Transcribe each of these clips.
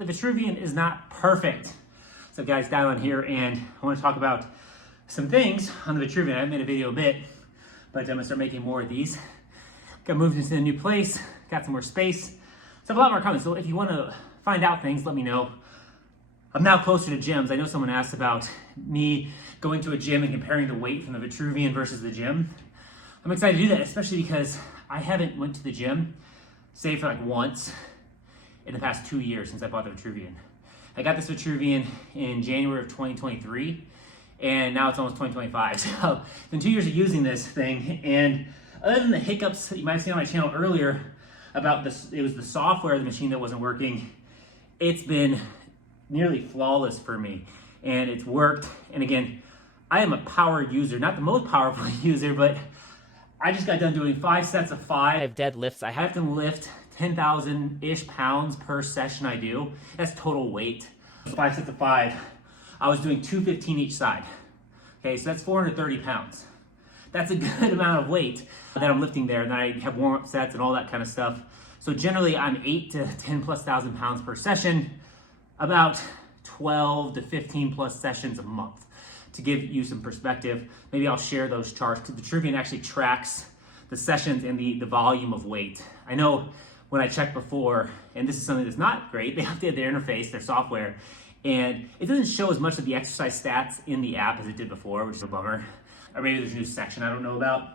the Vitruvian is not perfect. So guys, down on here, and I want to talk about some things on the Vitruvian. I haven't made a video a bit, but I'm gonna start making more of these. Got moved into a new place, got some more space. So I have a lot more coming. So if you want to find out things, let me know. I'm now closer to gyms. I know someone asked about me going to a gym and comparing the weight from the Vitruvian versus the gym. I'm excited to do that, especially because I haven't went to the gym, say for like once, in the past 2 years since I bought the Vitruvian. I got this Vitruvian in January of 2023, and now it's almost 2025. So it's been 2 years of using this thing, and other than the hiccups that you might have seen on my channel earlier about this, it was the software of the machine that wasn't working, it's been nearly flawless for me, and it's worked. And again, I am a power user, not the most powerful user, but I just got done doing 5 sets of 5 deadlifts. I have to lift 10,000-ish pounds per session I do. That's total weight. 5 sets of 5. I was doing 215 each side. Okay, so that's 430 pounds. That's a good amount of weight that I'm lifting there, and then I have warm-up sets and all that kind of stuff. So generally, I'm 8 to 10 plus thousand pounds per session, about 12 to 15 plus sessions a month. To give you some perspective, maybe I'll share those charts, because the Vitruvian actually tracks the sessions and the volume of weight. I know when I checked before, and this is something that's not great, they updated their interface, their software, and it doesn't show as much of the exercise stats in the app as it did before, which is a bummer. Or maybe there's a new section I don't know about.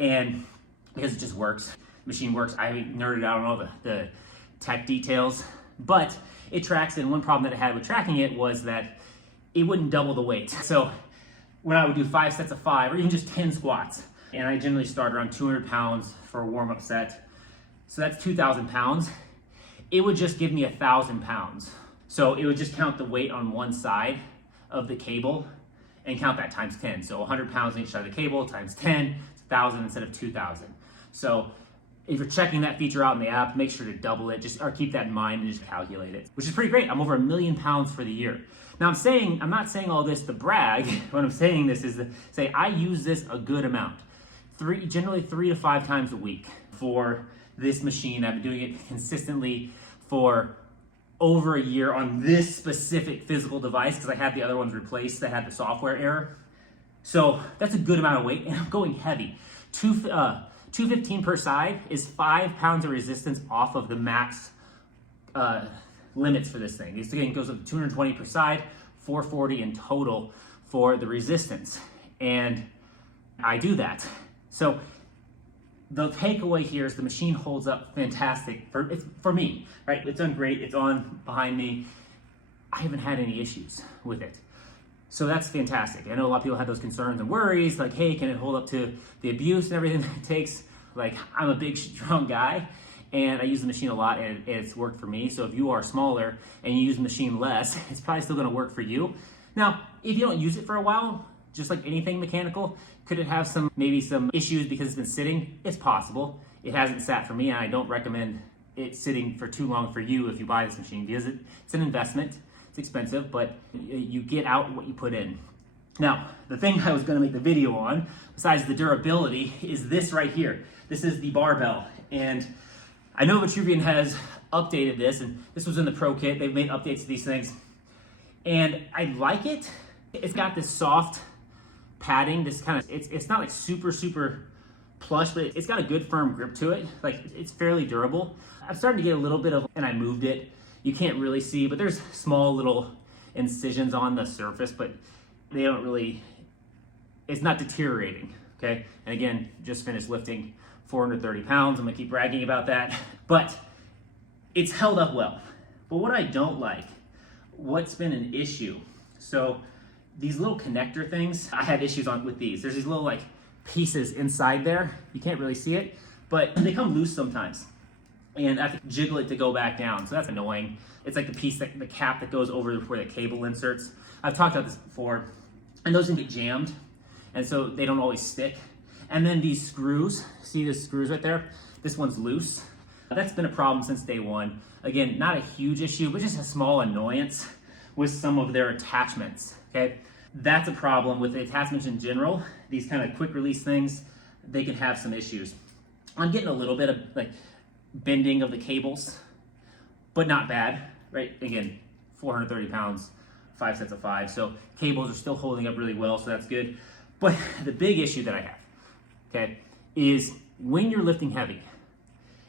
And because it just works, machine works, I nerded out on all the tech details, but it tracks, and one problem that I had with tracking it was that it wouldn't double the weight. So when I would do 5 sets of 5, or even just 10 squats, and I generally start around 200 pounds for a warm-up set, so that's 2,000 pounds, it would just give me 1,000 pounds. So it would just count the weight on one side of the cable and count that times 10. So 100 pounds on each side of the cable times 10, it's 1,000 instead of 2,000. So if you're checking that feature out in the app, make sure to double it, or keep that in mind and just calculate it, which is pretty great. I'm over 1 million pounds for the year. Now I'm not saying all this to brag. When I'm saying this is to say I use this a good amount. Generally 3 to 5 times a week for this machine. I've been doing it consistently for over a year on this specific physical device, because I had the other ones replaced that had the software error. So that's a good amount of weight, and I'm going heavy. 215 per side is 5 pounds of resistance off of the max limits for this thing. This again goes up to 220 per side, 440 in total for the resistance. And I do that. So the takeaway here is the machine holds up fantastic for me, right? It's done great, it's on behind me. I haven't had any issues with it. So that's fantastic. I know a lot of people have those concerns and worries, like, hey, can it hold up to the abuse and everything that it takes? Like, I'm a big, strong guy, and I use the machine a lot, and it's worked for me. So if you are smaller and you use the machine less, it's probably still gonna work for you. Now, if you don't use it for a while, just like anything mechanical, could it have maybe some issues because it's been sitting? It's possible. It hasn't sat for me, and I don't recommend it sitting for too long for you if you buy this machine, because it's an investment. It's expensive, but you get out what you put in. Now, the thing I was gonna make the video on, besides the durability, is this right here. This is the Barbell, and I know Vitruvian has updated this, and this was in the Pro Kit. They've made updates to these things, and I like it. It's got this soft padding, this kind of, it's not like super plush, but it's got a good firm grip to it. Like, it's fairly durable. I'm starting to get a little bit of, and I moved it. You can't really see, but there's small little incisions on the surface, but they don't really, it's not deteriorating, okay? And again, just finished lifting 430 pounds. I'm gonna keep bragging about that, but it's held up well. But what I don't like, what's been an issue, so these little connector things, I have issues with these. There's these little like pieces inside there. You can't really see it, but they come loose sometimes. And I have to jiggle it to go back down, so that's annoying. It's like the cap that goes over where the cable inserts. I've talked about this before, and those can get jammed, and so they don't always stick. And then these screws, see the screws right there? This one's loose. That's been a problem since day one. Again, not a huge issue, but just a small annoyance with some of their attachments, okay? That's a problem with the attachments in general. These kind of quick release things, they can have some issues. I'm getting a little bit of like bending of the cables, but not bad. right? Again, 430 pounds, 5 sets of 5. So cables are still holding up really well, so that's good. But the big issue that I have, okay, is when you're lifting heavy,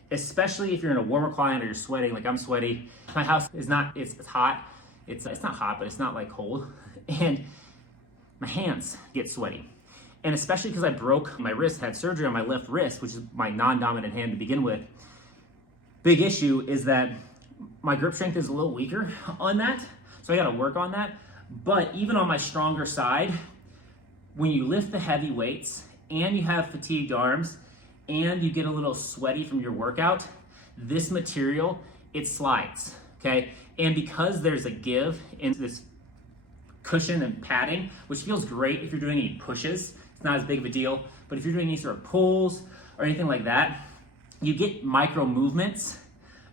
especially if you're in a warmer climate or you're sweating, like I'm sweaty. My house is not, it's hot. It's not hot, but it's not like cold. And my hands get sweaty. And especially because I broke my wrist, had surgery on my left wrist, which is my non-dominant hand to begin with. Big issue is that my grip strength is a little weaker on that. So I gotta work on that. But even on my stronger side, when you lift the heavy weights and you have fatigued arms and you get a little sweaty from your workout, this material, it slides, okay? And because there's a give in this cushion and padding, which feels great if you're doing any pushes, it's not as big of a deal, but if you're doing any sort of pulls or anything like that, you get micro movements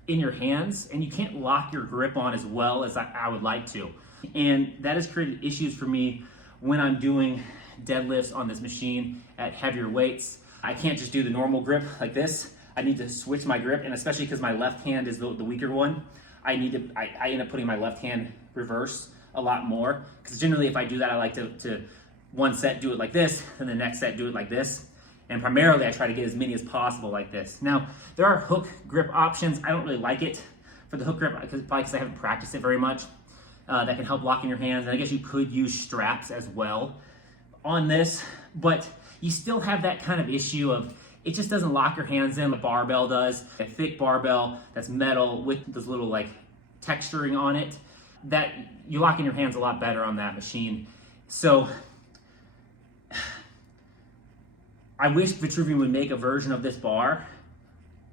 in your hands and you can't lock your grip on as well as I would like to. And that has created issues for me when I'm doing deadlifts on this machine at heavier weights. I can't just do the normal grip like this. I need to switch my grip, and especially because my left hand is the weaker one, I end up putting my left hand reverse a lot more. Because generally if I do that, I like to one set do it like this, and the next set do it like this. And primarily I try to get as many as possible like this. Now, there are hook grip options. I don't really like it for the hook grip, probably because I haven't practiced it very much. That can help lock in your hands. And I guess you could use straps as well on this, but you still have that kind of issue of it just doesn't lock your hands in. The barbell does. A thick barbell that's metal with this little like texturing on it, that you lock in your hands a lot better on that machine. So I wish Vitruvian would make a version of this bar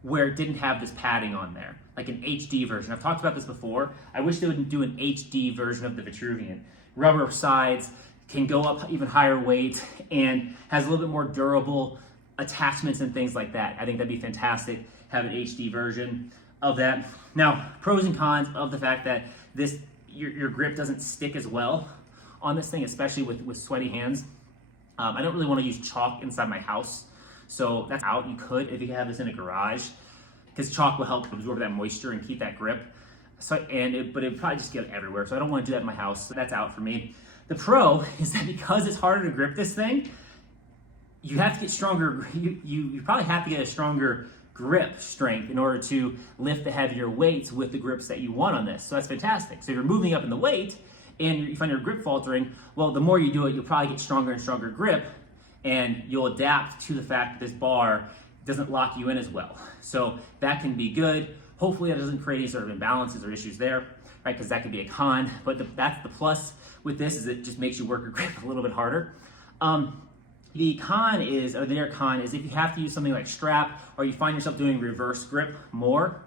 where it didn't have this padding on there, like an HD version. I've talked about this before. I wish they would do an HD version of the Vitruvian. Rubber sides, can go up even higher weight, and has a little bit more durable attachments and things like that. I think that'd be fantastic, have an HD version of that. Now, pros and cons of the fact that your grip doesn't stick as well on this thing, especially with sweaty hands. I don't really want to use chalk inside my house, so that's out. You could if you have this in a garage, because chalk will help absorb that moisture and keep that grip. But it'd probably just get everywhere, so I don't want to do that in my house, so that's out for me. The pro is that because it's harder to grip this thing, you have to get stronger. You probably have to get a stronger grip strength in order to lift the heavier weights with the grips that you want on this. So that's fantastic. So if you're moving up in the weight and you find your grip faltering, well, the more you do it, you'll probably get stronger and stronger grip, and you'll adapt to the fact that this bar doesn't lock you in as well. So that can be good. Hopefully that doesn't create any sort of imbalances or issues there, right? Because that could be a con, but that's the plus with this, is it just makes you work your grip a little bit harder. The con is, or their con is, if you have to use something like strap, or you find yourself doing reverse grip more,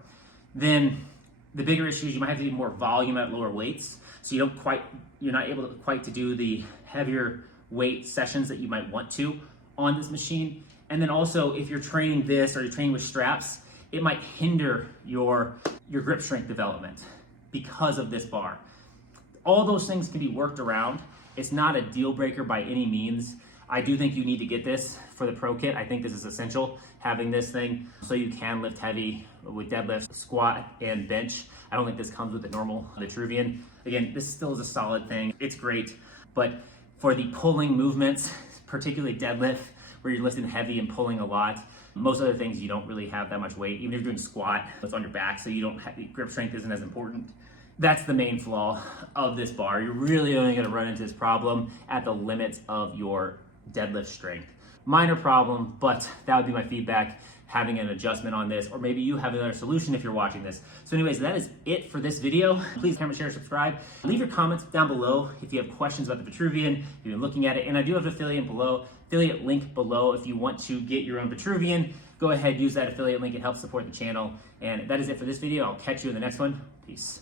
then the bigger issue is you might have to do more volume at lower weights. So you're not able to quite to do the heavier weight sessions that you might want to on this machine. And then also, if you're training this or you're training with straps, it might hinder your grip strength development because of this bar. All those things can be worked around. It's not a deal breaker by any means. I do think you need to get this for the pro kit. I think this is essential, having this thing, so you can lift heavy with deadlift, squat, and bench. I don't think this comes with the normal Vitruvian. Again, this still is a solid thing. It's great, but for the pulling movements, particularly deadlift, where you're lifting heavy and pulling a lot, most other things you don't really have that much weight. Even if you're doing squat, it's on your back, so you don't have, grip strength isn't as important. That's the main flaw of this bar. You're really only gonna run into this problem at the limits of your deadlift strength. Minor problem, but that would be my feedback, having an adjustment on this, or maybe you have another solution if you're watching this. So anyways, that is it for this video. Please comment, share, subscribe. Leave your comments down below if you have questions about the Vitruvian, if you've been looking at it, and I do have an affiliate link below if you want to get your own Vitruvian. Go ahead, use that affiliate link. It helps support the channel. And that is it for this video. I'll catch you in the next one. Peace.